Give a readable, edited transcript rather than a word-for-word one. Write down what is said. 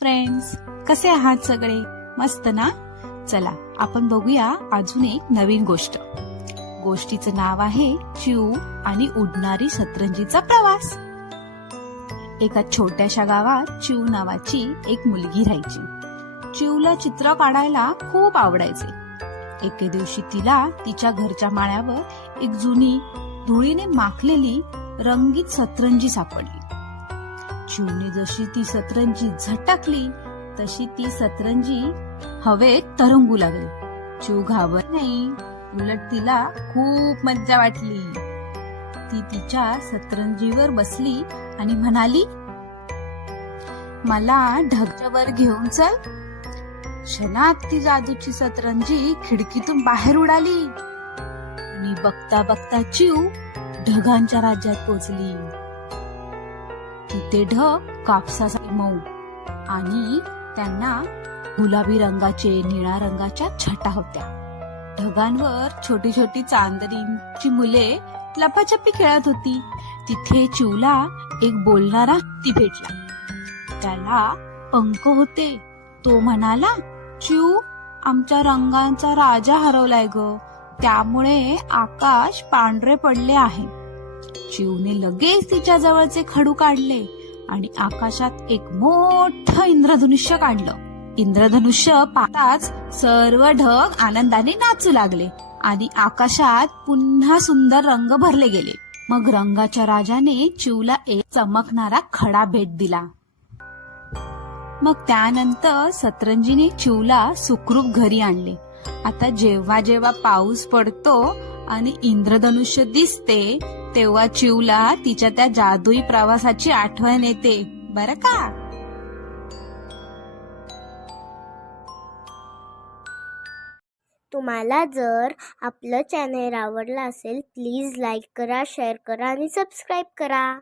Friends, कसे आहात सगळे? मस्त ना? चला आपण बघूया अजून एक नवीन गोष्ट. गोष्टीचं नाव आहे चिऊ आणि उडणारी सतरंजीचा प्रवास. एका छोट्याशा गावात चिऊ नावाची एक मुलगी राहायची. चिऊला चित्र काढायला खूप आवडायचे. एके दिवशी तिला तिच्या घरच्या माळ्यावर एक जुनी धुळीने माखलेली रंगीत सतरंजी सापडली. चिऊने जशी ती सतरंजी झटकली तशी ती सतरंजी हवेत तरंगू लागली. चिऊ घाबरली नाही, उलट तिला खूप मज्जा वाटली. ती तिच्या सतरंजीवर बसली आणि म्हणाली, मला ढगच्यावर घेऊन चल. क्षणात ती जादूची सतरंजी खिडकीतून बाहेर उडाली आणि बघता बघता चिऊ ढगांच्या राज्यात पोचली. तिथे ढग कापसासारखे मऊ आणि त्यांना गुलाबी रंगाचे, निळ्या रंगाच्या छटा होत्या. ढगांवर छोटी छोटी चांदणीची मुले लपाछपी खेळत होती. तिथे चिऊला एक बोलणारा हत्ती भेटला. त्याला पंख होते. तो म्हणाला, चिऊ, आमच्या रंगांचा राजा हरवलाय ग, त्यामुळे आकाश पांढरे पडले आहे. चिऊने लगेच तिच्या जवळचे खडू काढले आणि आकाशात एक मोठं इंद्रधनुष्य काढलं. इंद्रधनुष्य पाहताच सर्व ढग आनंदाने नाचू लागले आणि आकाशात पुन्हा सुंदर रंग भरले गेले. मग रंगाच्या राजाने चिऊला एक चमकणारा खडा भेट दिला. मग त्यानंतर सतरंजीने चिऊला सुखरूप घरी आणले. आता जेव्हा जेव्हा पाऊस पडतो आणि इंद्रधनुष्य दिसते तेव्हा चिऊला तिच्या त्या जादुई प्रवासाची आठवण येते, बरं का? तुम्हाला जर आपलं चॅनल आवडलं असेल, प्लीज लाईक करा, शेअर करा आणि सबस्क्राईब करा.